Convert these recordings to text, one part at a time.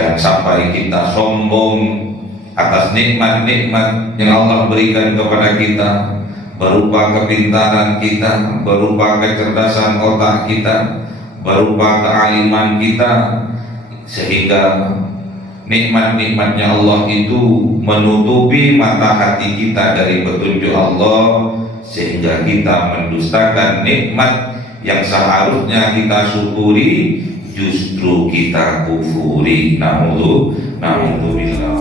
Jangan sampai kita sombong atas nikmat-nikmat yang Allah berikan kepada kita, berupa kepintaran kita, berupa kecerdasan otak kita, berupa kealiman kita, sehingga nikmat-nikmatnya Allah itu menutupi mata hati kita dari petunjuk Allah, sehingga kita mendustakan nikmat yang seharusnya kita syukuri, justru kita kufuri. Na'udzubillah.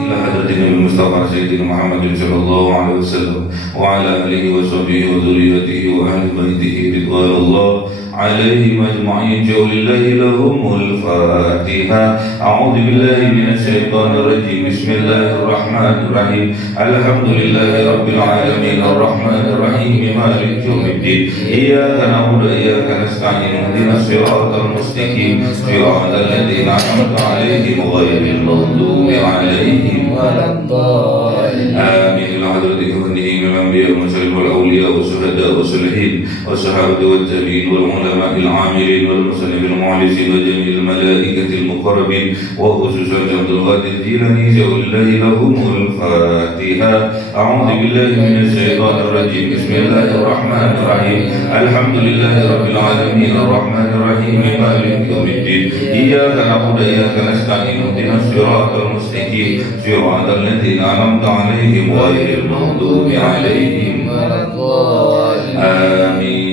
Ila hadratin Nabi Mustafa Sayyidina Muhammadin sallallahu alaihi wasallam wa ala alihi wa sahbihi wa dzurriyyatihi wa ahli baitihi ridwanullah عليهم أجمعين. لله لهم الفاتحة. أعوذ بالله من الشيطان الرجيم. بسم الله الرحمن الرحيم. الحمد لله رب العالمين الرحمن الرحيم مالك يوم الدين. إياك نعبد وإياك نستعين. اهدنا الصراط المستقيم صراط الذين أنعمت عليهم غير المغضوب عليهم ولا الضالين. آمين. العدد كفنه من الأنبياء والمرسلين والأولياء والشهداء والصالحين والصحابة والتابعين والعلماء العاملين والمصنفين المعلسين وجميع الملائكة المقربين وخصوصا عبد القادر الجيلاني. لله لهم الفاتحة. أعوذ بالله من الشيطان الرجيم. بسم الله الرحمن الرحيم. الحمد لله رب العالمين الرحمن الرحيم مالك يوم الدين. إياك نعبد وإياك نستعين. اهدنا الصراط المستقيم صراط الذين أنعمت عليهم غير المغضوب عليهم ولا الضالين. آمين.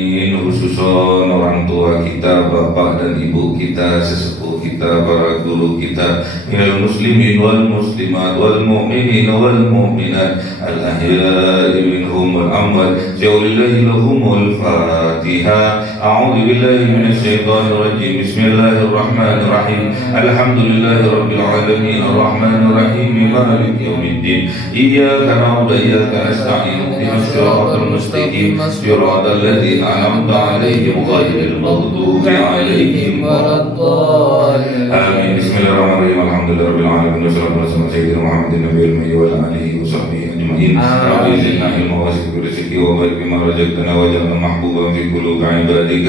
Khususon orang tua kita, bapak dan ibu kita, sesepuh kita, para guru kita, minal muslimin wal muslimat wal mu'minin wal mu'minat al ahya'i minhum wal amwat. Lillahi lahumul Fatiha. A'udzu billahi minasy syaithanir rajim. Bismillahirrahmanirrahim. Alhamdulillahi rabbil alamin arrahmanir rahim maliki yaumiddin. Iyyaka na'budu wa iyyaka nasta'in. Ihdinas siratal mustaqim siratal ladzina an'amta عليهم غير المغضوب عليهم ولا الضالين. آمين. بسم الله الرحمن الرحيم. الحمد لله رب العالمين والصلاة والسلام على سيدنا محمد النبي الأمي وعلى آله وصحبه أجمعين. رب زدنا علما واسع رزقي وبارك بما رزقتنا واجعلنا محبوبا في قلوب عبادك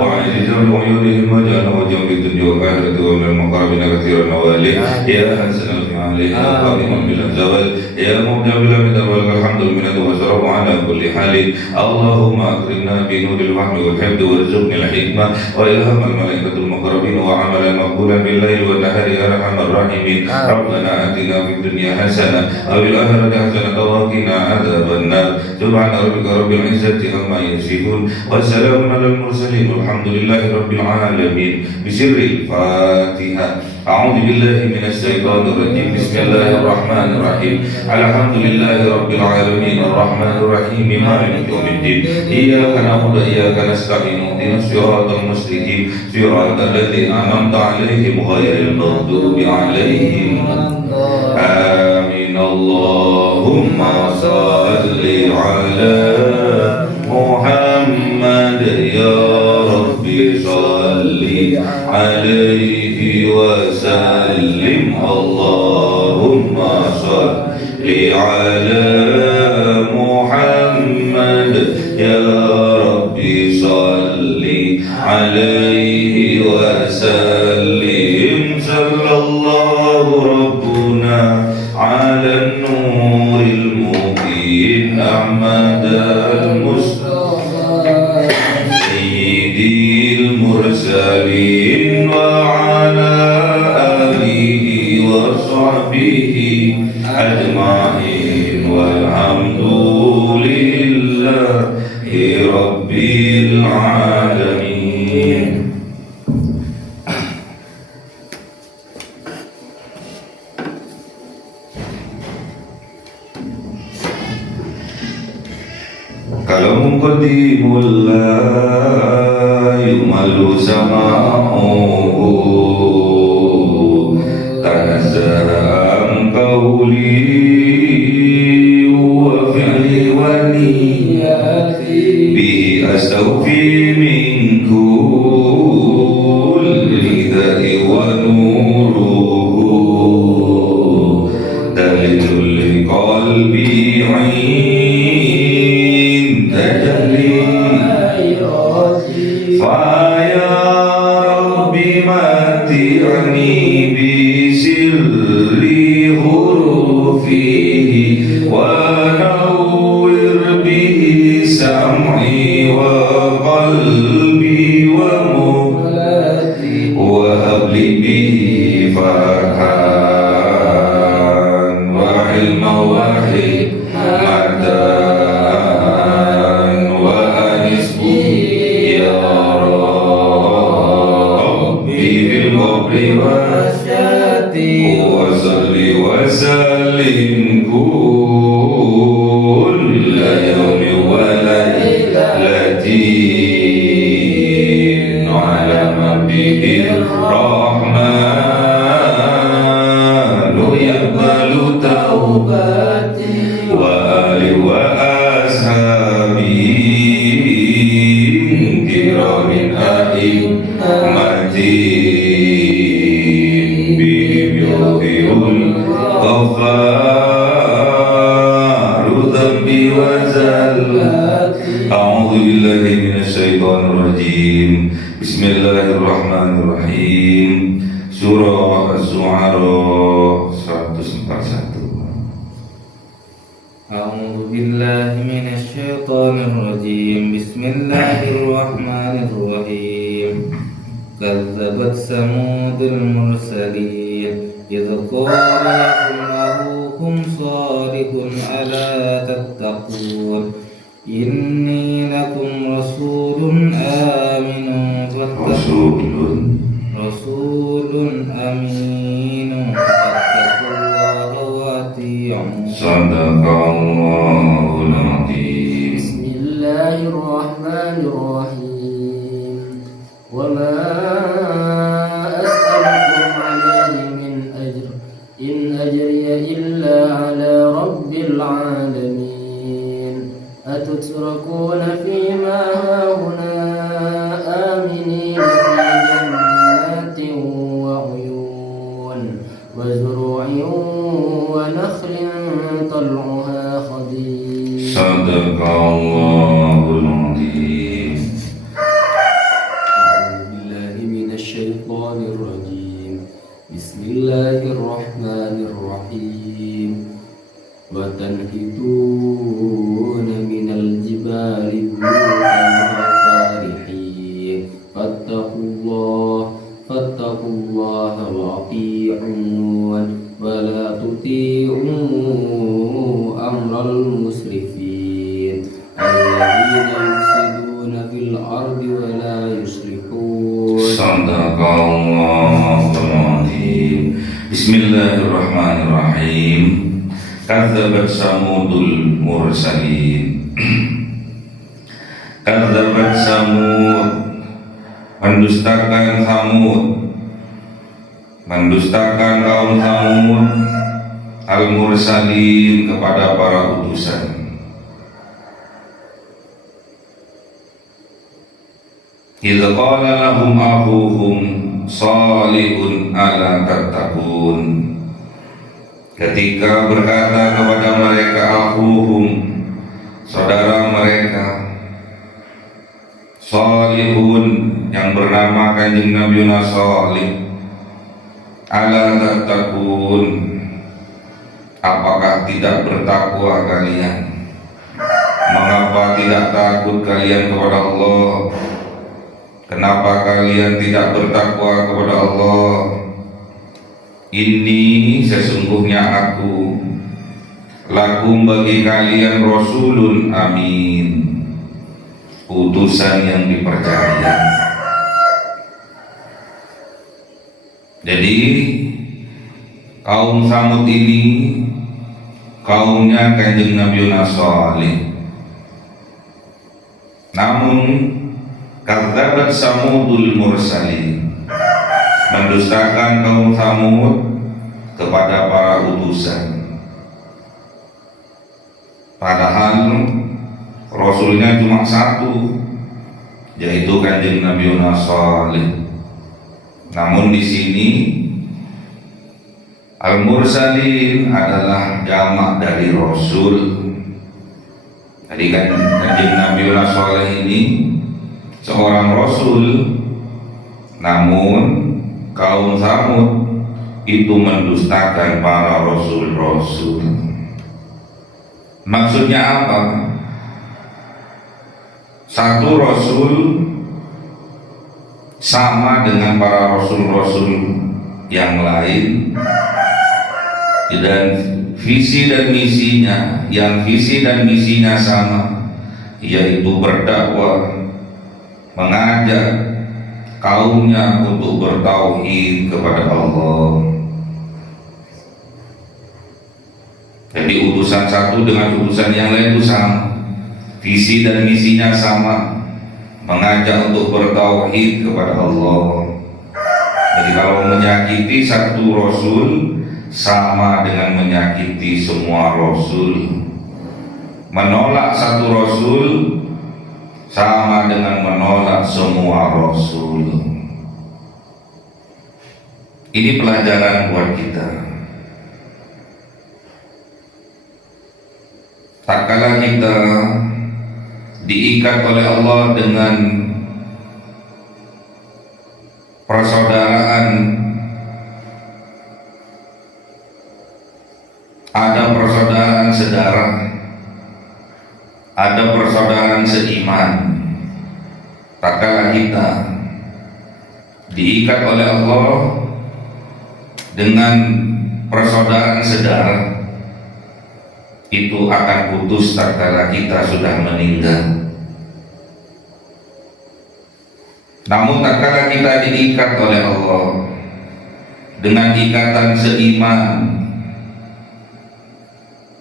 وعزيزا بعيونهم واجعلنا وجها في الدنيا والآخرة ومن المقربين كثيرا نوالي يا حسن الفعال يا قائما بالزوال يا مبدع بالأمداد ولك الحمد المنة والشرف على كل حال. اللهم أكرمنا بنور الوحي والحفظ وارزقنا الحكمة وإلهام الملائكة المقربين وعملا مقبولا بالليل والنهار يا أرحم الراحمين. ربنا آتنا في الدنيا حسنة وفي الآخرة حسنة وقنا عذاب النار. سبحان ربك رب العزة عما يصفون والسلام على المرسلين والحمد لله رب العالمين. بسر الفاتحة. أعوذ بالله من الشيطان الرجيم. بسم الله الرحمن الرحيم. الحمد لله رب العالمين الرحمن الرحيم مالك يوم الدين. إياك نعبد وإياك نستعين. اهدنا الصراط المستقيم صراط الذين أنعمت عليهم غير المغضوب عليهم. آمين. اللهم صل على محمد يا رب صل عليه وسلم. اللهم صل على محمد يا رب صل عليه وسلم. صلى الله ربنا على النور المبين أحمد المصطفى سيد المرسلين وعلى آله وصحبه أجمعين والحمد لله رب العالمين. Kalamu qadimul la yumalu sama'uhu tanazzahan qawli wa fi'li wa niyati bi astawfi min kulli dhari wa nuruhu dalilul qalbi فيا رب من متعني بسر حروفه ونور به سمعي وقلبي ومهلتي وهب لي به فرحا وعلما وحكمة وأنس به يا ربي بالقبر والشاتي وصل وسلم كل يوم وليلة على نبيه الرحمن يقبل توبتي وآله وأصحابه كرام أئمة بهم يغفر الغفار ذنبي وزلاتي أعوذ بالله من الشيطان الرجيم بسم الله الرحمن الرحيم Surah Az-Zu'ara 141. أعوذ بالله من الشيطان الرجيم بسم الله الرحمن الرحيم كذبت ثمود المرسلين إذ قال لهم أخوهم صالح ألا تتقون إني لكم رسول آمن رسول أمين فاتقوا الله وأطيعون صدق الله العظيم بسم الله الرحمن الرحيم وما أسألكم عليه من أجر إن أجري إلا على رب العالمين أتتركون فيما هاهنا آمنين في جنات وعيون وزروع ونخل طلعها خضير صدق الله العظيم أعوذ بالله من الشيطان الرجيم بسم الله الرحمن الرحيم وتنحتون من الجبال بيوتا فارحين فاتقوا الله وأطيعون ولا تطيعوا أمر المسرفين الذين يفسدون في الأرض ولا يصلحون صدق الله العظيم بسم الله الرحمن الرحيم كذبت ثمود المرسلين كذبت ثمود mendustakan Thamud, mendustakan kaum Thamud al-mursalin kepada para utusan. Idz qala lahum akhuhum salihun ala tattaqun, ketika berkata kepada mereka akhuhum, saudara mereka salihun yang bernama Kanjeng Nabi Salih, ala tattaqun, apakah tidak bertakwa kalian? Mengapa tidak takut kalian kepada Allah? Kenapa kalian tidak bertakwa kepada Allah? Ini sesungguhnya aku lakum bagi kalian rasulun amin, utusan yang dipercaya. Jadi kaum Thamud ini kaumnya Kanjeng Nabi Salih. Namun kadzabat Samudul mursalin, mendustakan kaum Thamud kepada para utusan. Padahal rasulnya cuma satu, yaitu Kanjeng Nabi Salih. Namun di sini al-mursalin adalah jamak dari rasul. Jadi kan Kanjeng Nabi Salih ini seorang rasul, namun kaum Samud itu mendustakan para rasul-rasul. Maksudnya apa? Satu rasul sama dengan para rasul-rasul yang lain, dan visi dan misinya, yang visi dan misinya sama, yaitu berdakwah, mengajak kaumnya untuk bertauhid kepada Allah. Jadi utusan satu dengan utusan yang lain itu sama, visi dan misinya sama, mengajak untuk bertauhid kepada Allah. Jadi kalau menyakiti satu rasul sama dengan menyakiti semua rasul. Menolak satu rasul sama dengan menolak semua rasul. Ini pelajaran buat kita. Tak kala kita diikat oleh Allah dengan persaudaraan, ada persaudaraan sedarah, ada persaudaraan seiman. Tak kala kita diikat oleh Allah dengan persaudaraan sedarah, itu akan putus tak kala kita sudah meninggal. Namun tak kala kita diikat oleh Allah dengan ikatan seiman,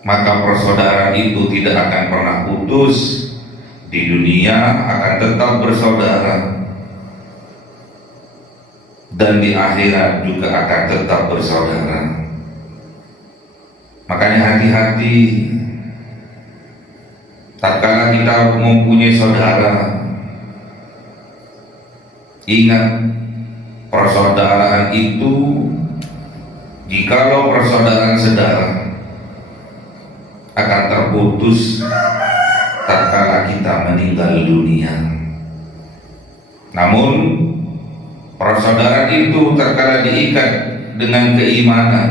maka persaudaraan itu tidak akan pernah putus. Di dunia akan tetap bersaudara, dan di akhirat juga akan tetap bersaudara. Makanya hati-hati tatkala kita mempunyai saudara. Ingat, persaudaraan itu, jikalau persaudaraan saudara, akan terputus tatkala kita meninggal dunia. Namun persaudaraan itu tatkala diikat dengan keimanan,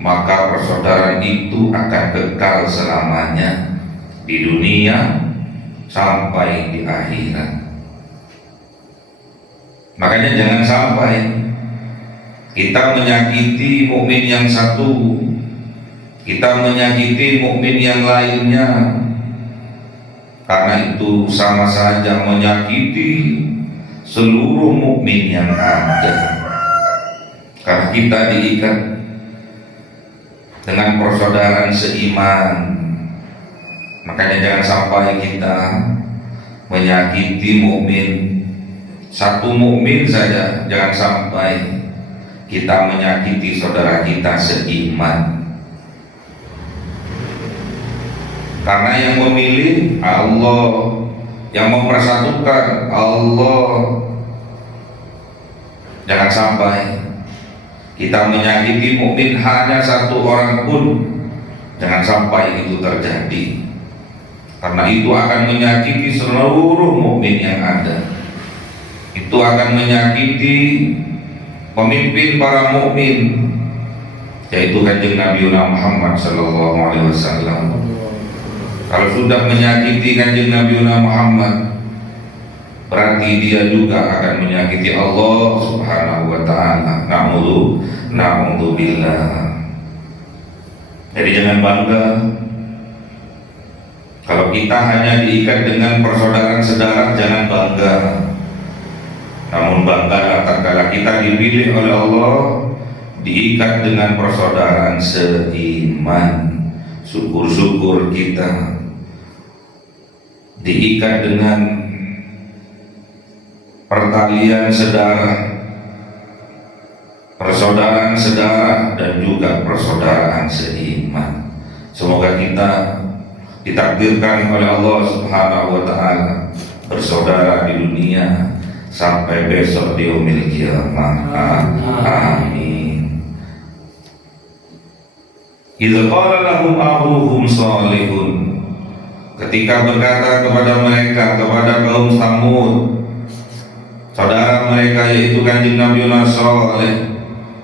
maka persaudaraan itu akan kekal selamanya di dunia sampai di akhirat. Makanya jangan sampai kita menyakiti mukmin yang satu, kita menyakiti mukmin yang lainnya, karena itu sama saja menyakiti seluruh mukmin yang ada. Karena kita diikat dengan persaudaraan seiman, makanya jangan sampai kita menyakiti mukmin. Satu mukmin saja jangan sampai kita menyakiti saudara kita seiman. Karena yang memilih Allah, yang mempersatukan Allah. Jangan sampai kita menyakiti mukmin hanya satu orang pun, jangan sampai itu terjadi. Karena itu akan menyakiti seluruh mukmin yang ada. Itu akan menyakiti pemimpin para mukmin, yaitu Kanjeng Nabi Muhammad sallallahu alaihi wasallam. Kalau sudah menyakiti Kanjeng Nabi Muhammad, berarti dia juga akan menyakiti Allah Subhanahu wa taala. Na'udzubillah. Jadi jangan bangga kalau kita hanya diikat dengan persaudaraan saudara, jangan bangga. Namun banggalah tatkala kita dipilih oleh Allah, diikat dengan persaudaraan seiman. Syukur-syukur kita diikat dengan pertalian sedara, persaudaraan sedara, dan juga persaudaraan seiman. Semoga kita ditakdirkan oleh Allah Subhanahu wa taala bersaudara di dunia sampai besok di yaumil qiyamah. Amin. Idza qala lahum abuhum salihun, ketika berkata kepada mereka, kepada kaum Samud, saudara mereka yaitu Kanjeng Nabi Saleh,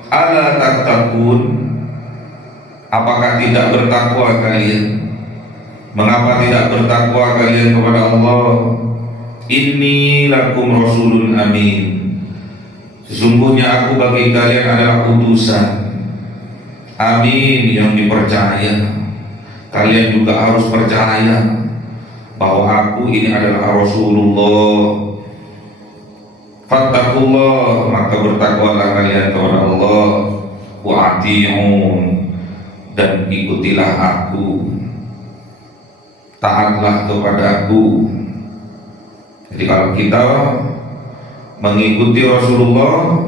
ala tattaqun, apakah tidak bertakwa kalian? Mengapa tidak bertakwa kalian kepada Allah? Inni lakum rasulun amin, sesungguhnya aku bagi kalian adalah utusan amin yang dipercaya. Kalian juga harus percaya bahwa aku ini adalah Rasulullah. Fattakullah, maka bertakwalah kalian kepada Allah. Wa ati'un, dan ikutilah aku, taatlah kepada aku. Jadi kalau kita mengikuti Rasulullah,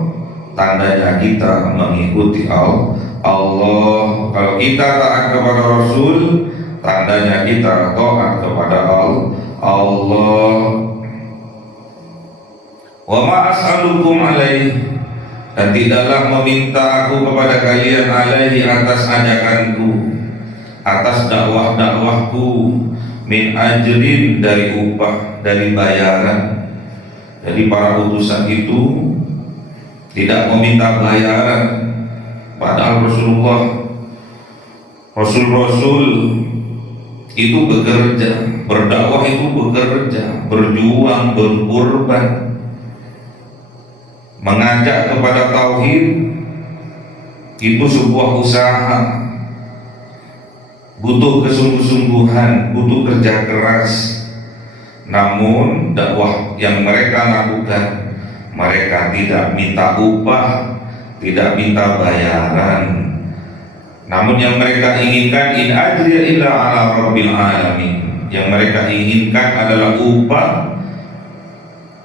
tandanya kita mengikuti Allah. Kalau kita taat kepada Rasul, tandanya kita taat kepada Allah. Wa ma as'alukum alaihi, dan tidaklah meminta aku kepada kalian alaihi, atas ajakanku, atas dakwah-dakwahku, min ajrin, dari upah, dari bayaran. Jadi para utusan itu tidak meminta bayaran, padahal Rasul itu bekerja, berdakwah itu bekerja, berjuang, berkorban, mengajak kepada tauhid itu sebuah usaha, butuh kesungguh-sungguhan, butuh kerja keras. Namun dakwah yang mereka lakukan, mereka tidak minta upah, tidak minta bayaran. Namun yang mereka inginkan, in ajriya illa ala rabbil alamin, yang mereka inginkan adalah upah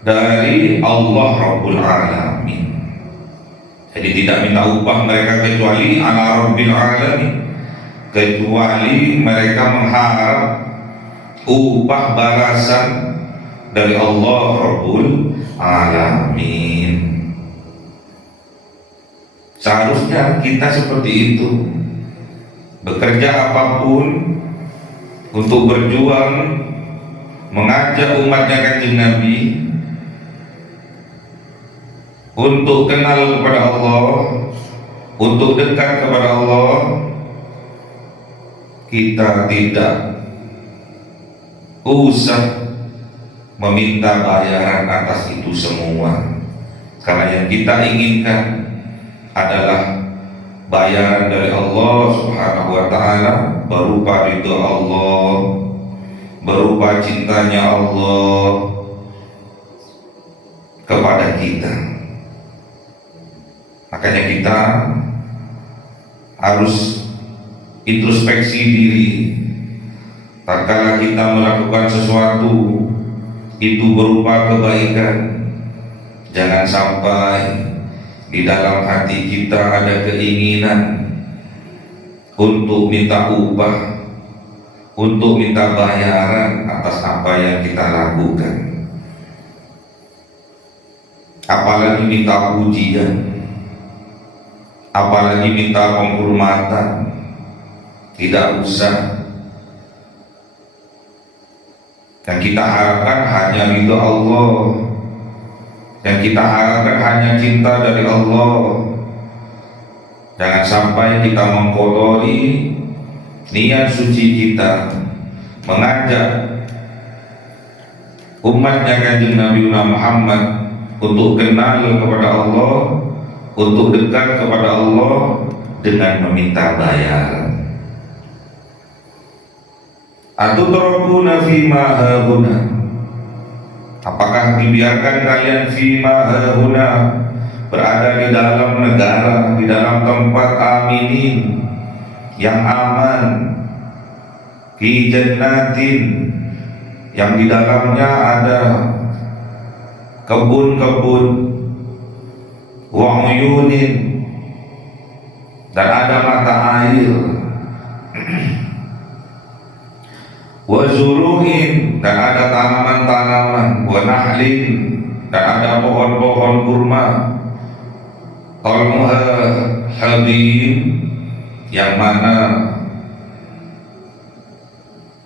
dari Allah Rabbul Alamin. Jadi tidak minta upah mereka kecuali ala rabbil alamin, kecuali mereka mengharap upah balasan dari Allah Rabbul Alamin. Seharusnya kita seperti itu, bekerja apapun untuk berjuang, mengajak umatnya Kanjeng Nabi untuk kenal kepada Allah, untuk dekat kepada Allah. Kita tidak usah meminta bayaran atas itu semua, karena yang kita inginkan adalah bayaran dari Allah Subhanahu wa ta'ala, berupa ridho Allah, berupa cintanya Allah kepada kita. Makanya kita harus introspeksi diri. Tatkala kita melakukan sesuatu itu berupa kebaikan, jangan sampai di dalam hati kita ada keinginan untuk minta upah, untuk minta bayaran atas apa yang kita lakukan. Apalagi minta pujian, apalagi minta penghormatan, tidak usah. Yang kita harapkan hanya ridho Allah, yang kita harapkan hanya cinta dari Allah. Jangan sampai kita mengkotori niat suci kita, mengajak umatnya Kanjeng Nabi Muhammad untuk kenal kepada Allah, untuk dekat kepada Allah dengan meminta bayaran. Atutrakuna fima hahuna, apakah dibiarkan kalian fima hahuna, berada di dalam negara, di dalam tempat aminin, yang aman, fi jannatin, yang di dalamnya ada kebun-kebun, wa uyunin, dan ada mata air, wa zuru'in, dan ada tanaman-tanaman, wa nahlin, dan ada pohon-pohon kurma, talmuha habib, yang mana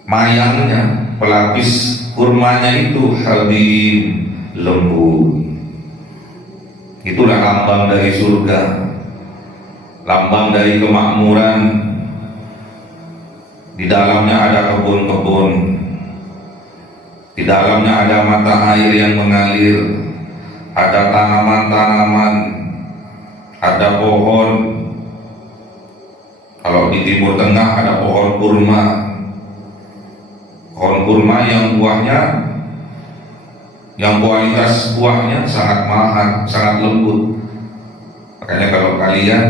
mayangnya, pelapis kurmanya itu habib, lembut. Itulah lambang dari surga, lambang dari kemakmuran. Di dalamnya ada kebun-kebun, di dalamnya ada mata air yang mengalir, ada tanaman-tanaman, ada pohon. Kalau di Timur Tengah ada pohon kurma, pohon kurma yang buahnya, yang kualitas buahnya sangat mahal, sangat lembut. Makanya kalau kalian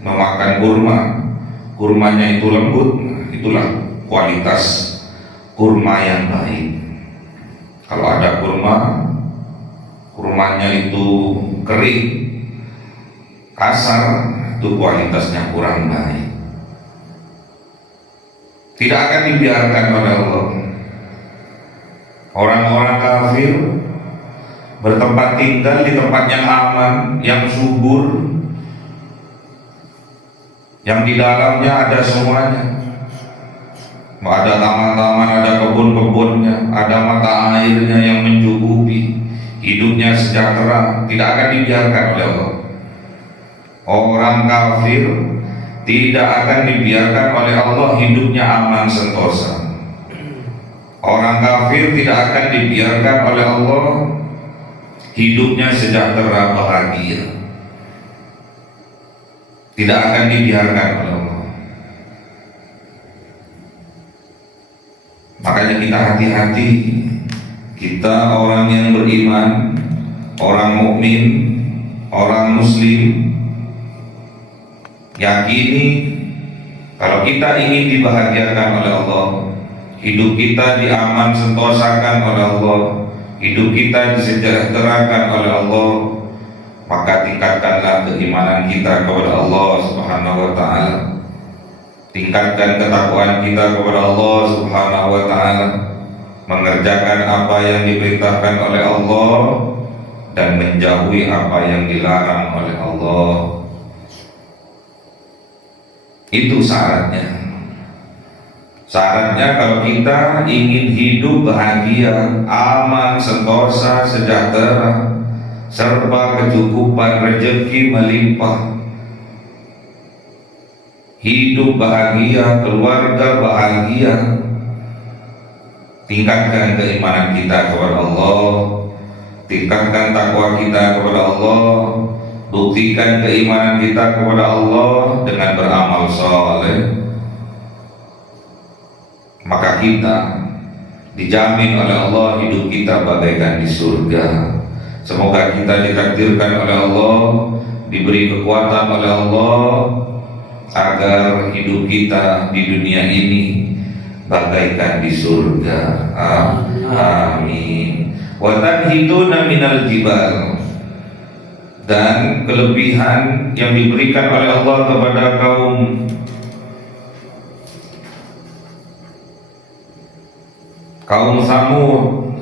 memakan kurma, kurmanya itu lembut, itulah kualitas kurma yang baik. Kalau ada kurma, kurmanya itu kering, kasar, itu kualitasnya kurang baik. Tidak akan dibiarkan oleh Allah orang-orang kafir bertempat tinggal di tempat yang aman, yang subur, yang di dalamnya ada semuanya. Ada taman-taman, ada kebun-kebunnya, ada mata airnya yang mencukupi, hidupnya sejahtera. Tidak akan dibiarkan oleh Allah. Orang kafir tidak akan dibiarkan oleh Allah hidupnya aman sentosa. Orang kafir tidak akan dibiarkan oleh Allah hidupnya sejahtera bahagia. Tidak akan dibiarkan oleh Allah. Makanya kita hati-hati. Kita orang yang beriman, orang mukmin, orang muslim, yakini kalau kita ingin dibahagiakan oleh Allah, hidup kita diaman sentosakan oleh Allah, hidup kita disejahterakan oleh Allah, maka tingkatkanlah keimanan kita kepada Allah Subhanahu wa ta'ala. Tingkatkan ketakwaan kita kepada Allah Subhanahu wa ta'ala, mengerjakan apa yang diperintahkan oleh Allah dan menjauhi apa yang dilarang oleh Allah. Itu syaratnya. Syaratnya kalau kita ingin hidup bahagia, aman, sentosa, sejahtera, serba kecukupan, rezeki melimpah, hidup bahagia, keluarga bahagia, tingkatkan keimanan kita kepada Allah, tingkatkan takwa kita kepada Allah, buktikan keimanan kita kepada Allah dengan beramal saleh, maka kita dijamin oleh Allah hidup kita bagaikan di surga. Semoga kita ditakdirkan oleh Allah, diberi kekuatan oleh Allah agar hidup kita di dunia ini bagaikan di surga. Amin. Wa tanhituna minal jibal, dan kelebihan yang diberikan oleh Allah kepada kaum Samud,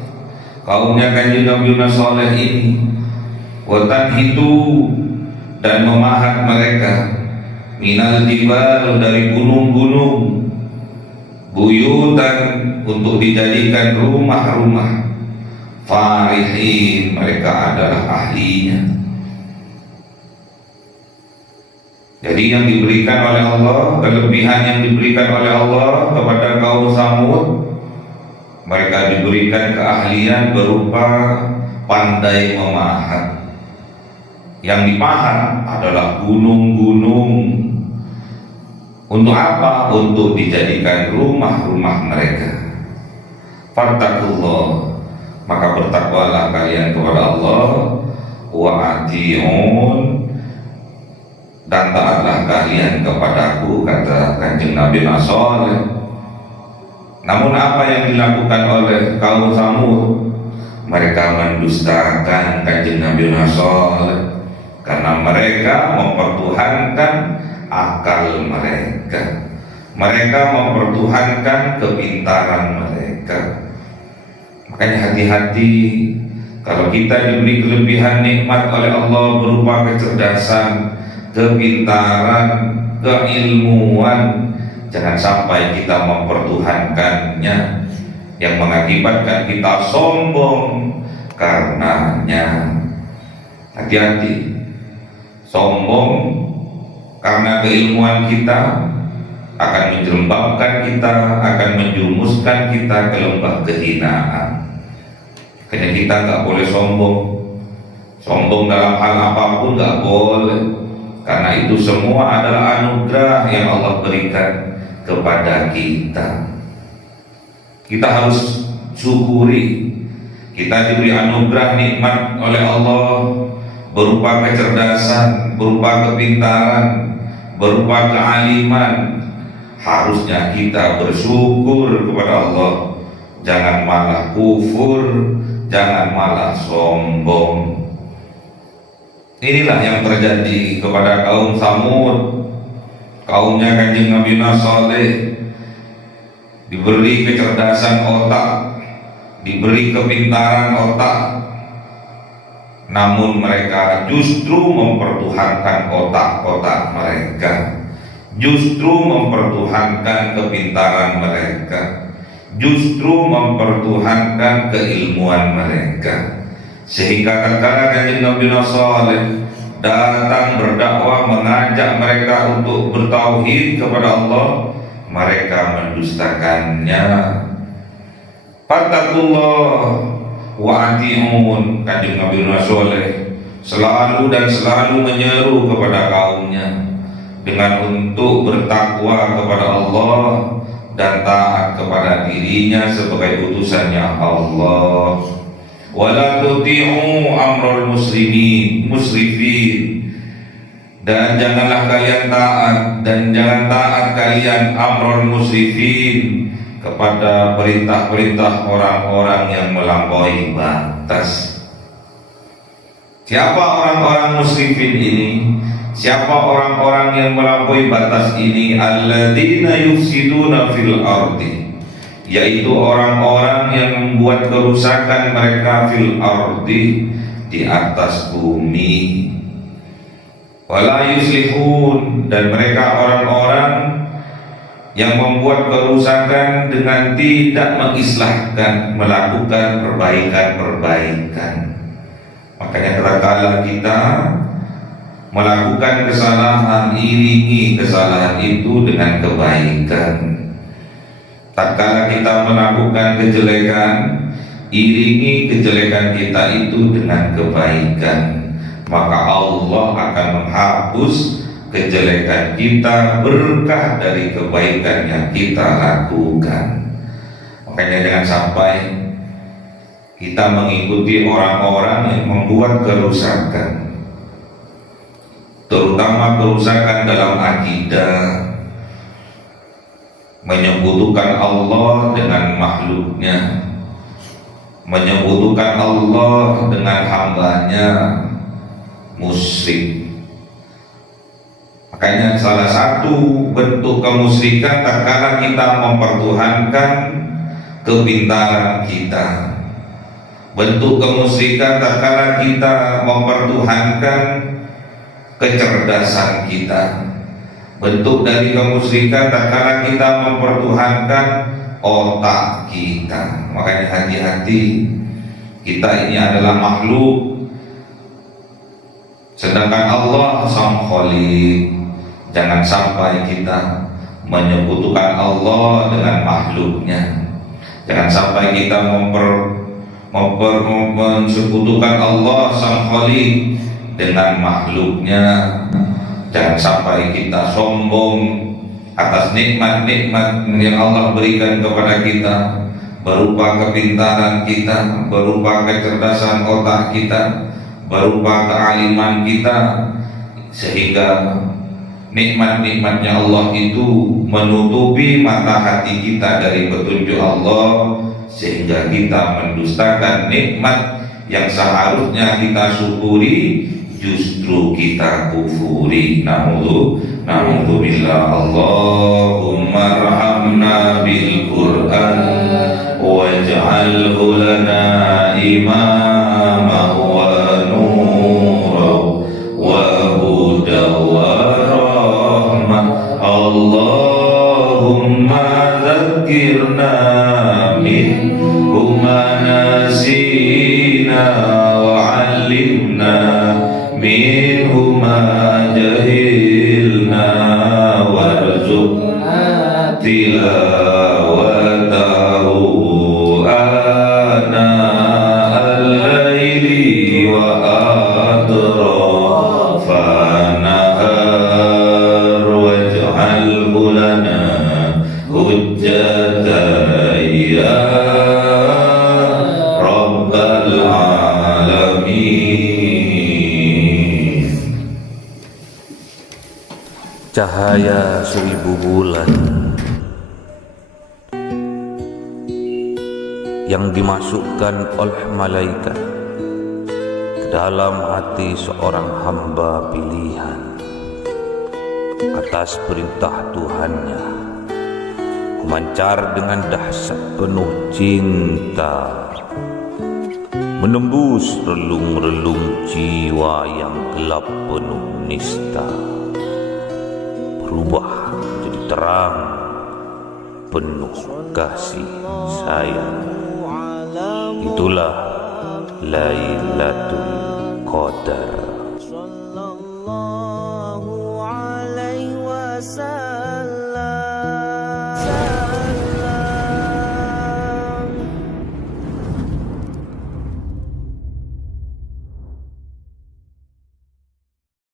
kaumnya Kanjeng Nabi Saleh ini, wa tanhitu, dan memahat mereka, minal jibal, dari gunung-gunung, buyutan, untuk dijadikan rumah-rumah, farihin, mereka adalah ahlinya. Jadi yang diberikan oleh Allah, kelebihan yang diberikan oleh Allah kepada kaum Samud, mereka diberikan keahlian berupa pandai memahat. Yang dipahat adalah gunung-gunung. Untuk apa? Untuk dijadikan rumah-rumah mereka. Fattakullah, maka bertakwalah kalian kepada Allah, wa ati'un, dan taatlah kalian kepadaku, kata Kanjeng Nabi Saleh. Namun apa yang dilakukan oleh kaum Samud? Mereka mendustakan Kanjeng Nabi Saleh karena mereka mempertuhankan akal mereka. Mereka mempertuhankan kepintaran mereka. Makanya hati-hati kalau kita diberi kelebihan nikmat oleh Allah berupa kecerdasan, kepintaran, keilmuan, jangan sampai kita mempertuhankannya yang mengakibatkan kita sombong karenanya. Hati-hati. Sombong karena keilmuan kita akan menjerembabkan kita, akan menjumuskan kita ke lembah kehinaan. Makanya kita nggak boleh sombong. Sombong dalam hal apapun nggak boleh, karena itu semua adalah anugerah yang Allah berikan kepada kita. Kita harus syukuri. Kita diberi anugerah nikmat oleh Allah berupa kecerdasan, berupa kepintaran, berupa kealiman. Harusnya kita bersyukur kepada Allah, jangan malah kufur, jangan malah sombong. Inilah yang terjadi kepada kaum Samud, kaumnya Kanjeng Nabi Saleh. Diberi kecerdasan otak, diberi kepintaran otak, namun mereka justru mempertuhankan otak-otak mereka, justru mempertuhankan kepintaran mereka, justru mempertuhankan keilmuan mereka. Sehingga tatkala Kanjeng Nabi Saleh datang berdakwah mengajak mereka untuk bertauhid kepada Allah, mereka mendustakannya. Fattaqullah wa ati'un. Kanjeng Nabi Saleh selalu dan selalu menyeru kepada kaumnya dengan untuk bertakwa kepada Allah dan taat kepada dirinya sebagai utusannya Allah. Wala tuti'u amral musrifin. Dan janganlah kalian taat, dan jangan taat kalian amral musrifin, kepada perintah-perintah orang-orang yang melampaui batas. Siapa orang-orang musrifin ini? Siapa orang-orang yang melampaui batas ini? Alladzina yufsiduna fil ardi, yaitu orang-orang yang membuat kerusakan mereka fil ardi, di atas bumi. Wala yuslihun, dan mereka orang-orang yang membuat kerusakan dengan tidak mengislahkan, melakukan perbaikan-perbaikan. Makanya tatkala kita melakukan kesalahan, iringi kesalahan itu dengan kebaikan. Tatkala kita melakukan kejelekan, iringi kejelekan kita itu dengan kebaikan, maka Allah akan menghapus kejelekan kita berkah dari kebaikan yang kita lakukan. Makanya jangan sampai kita mengikuti orang-orang yang membuat kerusakan, terutama kerusakan dalam akidah, menyekutukan Allah dengan makhluknya, menyekutukan Allah dengan hambanya, musyrik. Makanya salah satu bentuk kemusyrikan tatkala kita mempertuhankan kepintaran kita. Bentuk kemusyrikan tatkala kita mempertuhankan kecerdasan kita. Bentuk dari kemusyrikan tatkala kita mempertuhankan otak kita. Makanya hati-hati, kita ini adalah makhluk, sedangkan Allah sang Khaliq. Jangan sampai kita menyekutukan Allah dengan makhluknya. Jangan sampai kita mensekutukan Allah sang Khaliq dengan makhluknya. Jangan sampai kita sombong atas nikmat-nikmat yang Allah berikan kepada kita, berupa kepintaran kita, berupa kecerdasan otak kita, berupa kealiman kita, sehingga nikmat-nikmatnya Allah itu menutupi mata hati kita dari petunjuk Allah, sehingga kita mendustakan nikmat yang seharusnya kita syukuri, justru kita kufuri. Na'udzubillah. Allahumma arhamna bil Qur'an waj'alhu lana imama wa nura wa huda wa rahmah. Allahumma dzakirna minhu ma nasina wa 'allimna tilawatahu ana al-laili wa atrafan nahar waj'alhu lana hujjatan ya rabbal alamin. Cahaya 1000 bulan yang dimasukkan oleh malaikat ke dalam hati seorang hamba pilihan atas perintah Tuhannya, memancar dengan dahsyat penuh cinta, menembus relung-relung jiwa yang gelap penuh nista, berubah menjadi terang penuh kasih sayang. Itulah Lailatul Qadar.